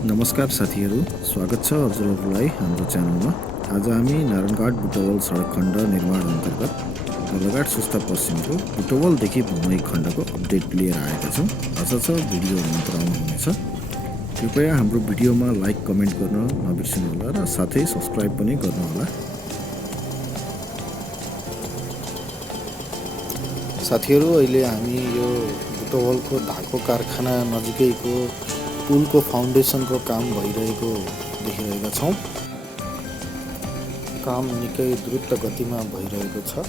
नमस्कार साथीहरू, स्वागत छ हजुरहरूलाई हाम्रो च्यानलमा। आज हामी नारायणगढ-बुटवल सडकखण्ड निर्माण अन्तर्गत बर्दघाट सुस्ता पश्चिमको बुटवलदेखि भुमई खण्डको अपडेट लिएर आएका छौँ। आशा छ भिडियो मात्र आउनुहुनेछ। कृपया हाम्रो भिडियोमा लाइक कमेन्ट गर्न नबिर्सनुहोला र साथै सब्सक्राइब पनि गर्नुहोला। साथीहरू, अहिले हामी यो बुटवलको धाको कारखाना नजिकैको पुलको फाउन्डेसनको काम भइरहेको देखिरहेका छौँ। काम निकै द्रुत गतिमा भइरहेको छ।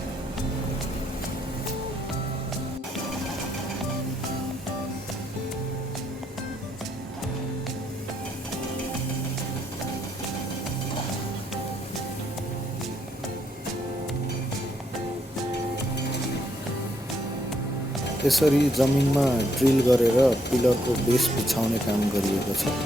त्यसरी जमिनमा ड्रिल गरेर पिलरको बेस बिछाउने काम गरिएको छ।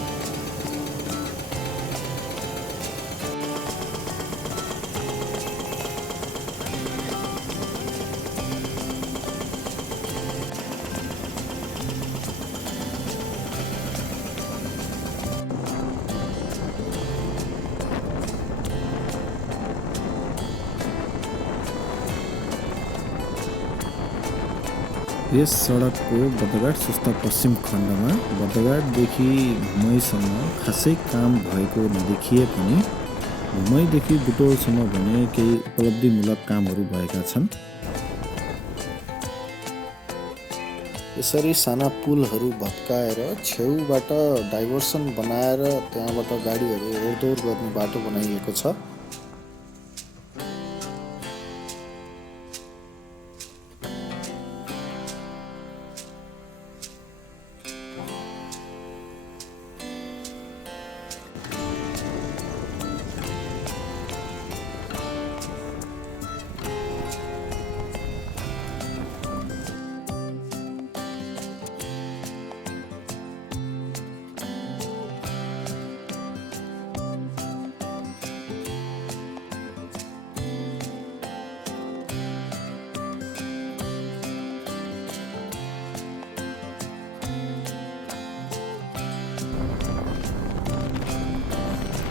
यस सडकको बर्दघाट सुस्ता पश्चिम खण्डमा बर्दघाटदेखि भुमईसम्म खासै काम भएको नदेखिए पनि भुमईदेखि बुटवलसम्म भने केही उपलब्धिमूलक कामहरू भएका छन्। यसरी साना पुलहरू भत्काएर छेउबाट डाइभर्सन बनाएर त्यहाँबाट गाडीहरू ओहोरदोहोर गर्ने बाटो बनाइएको छ।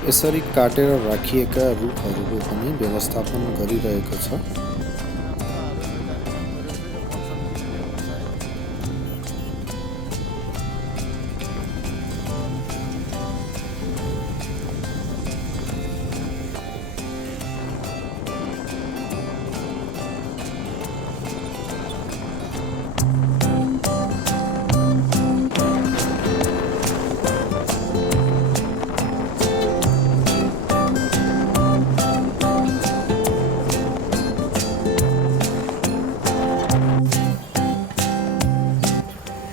यसरी काटेर राखिएका रुखहरूको पनि व्यवस्थापन गरिरहेको छ।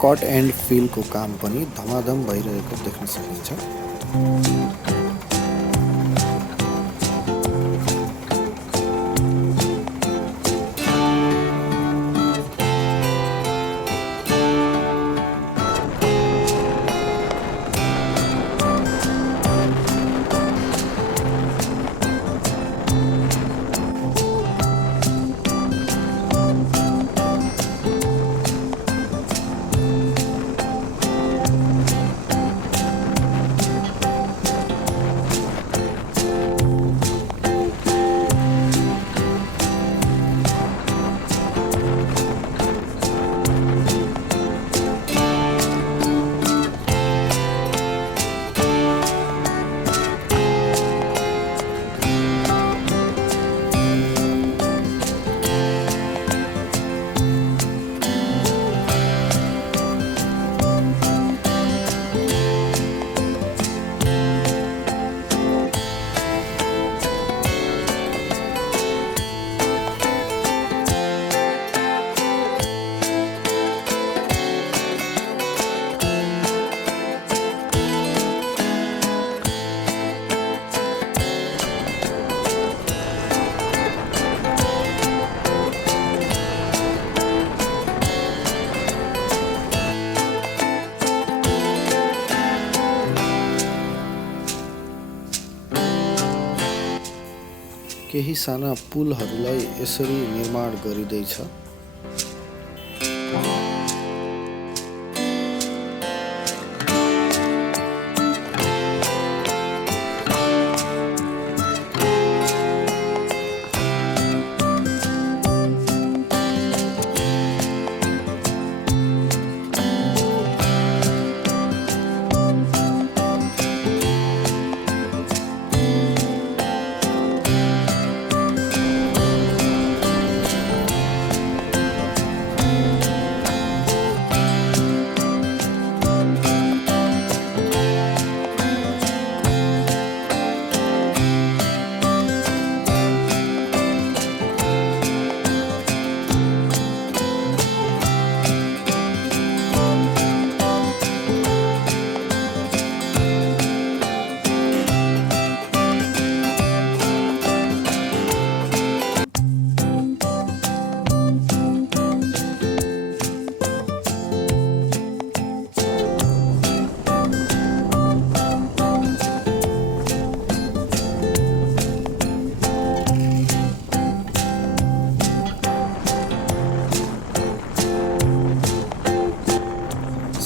कट एन्ड फिलको काम पनि धमाधम भइरहेको देख्न सकिन्छ। केही साना पुलहरूलाई यसरी निर्माण गरिँदैछ।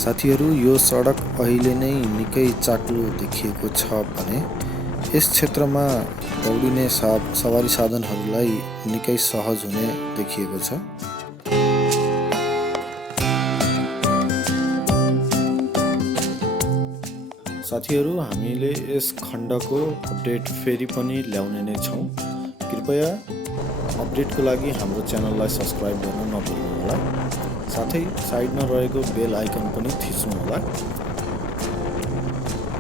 साथीहरू, यो सडक अहिले नै निकै चाक्लो देखिएको छ भने यस क्षेत्रमा दौडिने सवारी साधनहरूलाई निकै सहज हुने देखिएको छ। साथीहरू, हामीले यस खण्डको अपडेट फेरि पनि ल्याउने नै छौँ। कृपया अपडेटको लागि हाम्रो च्यानललाई सब्सक्राइब गर्न नभुल्नुहोला। साथै साइडमा रहेको बेल आइकन पनि थिच्नुहोला।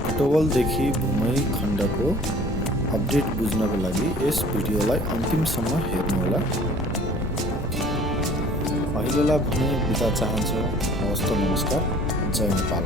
बुटवलदेखि भुमई खण्डको अपडेट बुझ्नको लागि यस भिडियोलाई अन्तिमसम्म हेर्नुहोला। अहिलेलाई भने बिदा चाहन्छु। हवस् त, नमस्कार। जय नेपाल।